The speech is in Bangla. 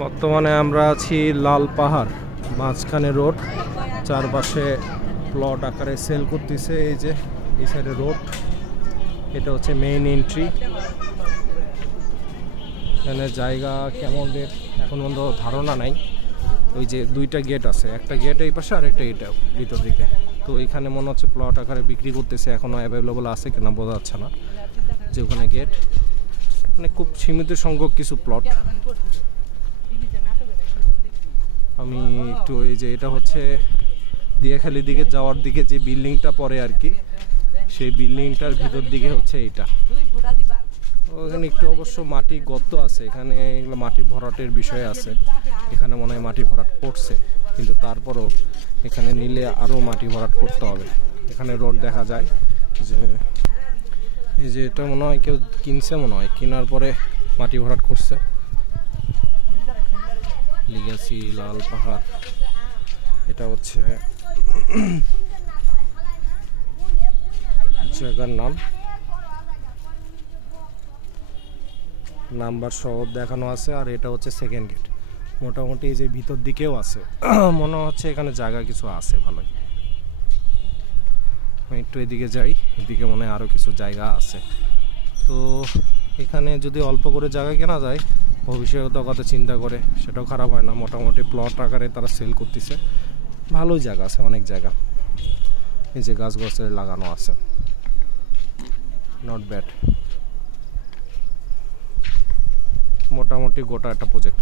বর্তমানে আমরা আছি লাল পাহাড় মাঝখানে রোড, চারপাশে প্লট আকারে সেল করতেছে। এই যে এই সাইডে রোড, এটা হচ্ছে মেইন এন্ট্রি। এখানে জায়গা কেমন রেট এখন পর্যন্ত ধারণা নাই। ওই যে দুইটা গেট আছে, একটা গেট এই পাশে আর একটা এটা ভিতর দিকে। তো এখানে মনে হচ্ছে প্লট আকারে বিক্রি করতেছে, এখনও অ্যাভেলেবল আছে কিনা বোঝা যাচ্ছে না। যে ওখানে গেট, মানে খুব সীমিত সংখ্যক কিছু প্লট। আমি একটু এই যে এটা হচ্ছে দিয়াখালি দিকে যাওয়ার দিকে যে বিল্ডিংটা পড়ে আর কি, সেই বিল্ডিংটার ভিতর দিকে হচ্ছে এইটা। ওখানে একটু অবশ্য মাটি গর্ত আছে, এখানে এগুলো মাটি ভরাটের বিষয় আছে। এখানে মনে হয় মাটি ভরাট করছে, কিন্তু তারপরও এখানে নিলে আরও মাটি ভরাট করতে হবে। এখানে রোড দেখা যায় যে এই যে এটা মনে হয় কেউ কিনছে, মনে হয় কেনার পরে মাটি ভরাট করছে। লিগ্যাসি লাল পাহাড়, এটা হচ্ছে জায়গার নাম, নাম্বার সহ দেখানো আছে। আর এটা হচ্ছে সেকেন্ড গেট। মোটামুটি এই যে ভিতর দিকেও আছে, মনে হচ্ছে এখানে জায়গা কিছু আছে ভালোই। আমি একটু এদিকে যাই, এদিকে মনে হয় আরও কিছু জায়গা আছে। তো এখানে যদি অল্প করে জায়গা কেনা যায়, ভবিষ্যতের কথা চিন্তা করে, সেটাও খারাপ হয় না। মোটামুটি প্লট আকারে তারা সেল করতেছে, ভালোই জায়গা আছে, অনেক জায়গা। এই যে গাছ গাছের লাগানো আছে, নট ব্যাড। মোটামুটি গোটা একটা প্রজেক্ট।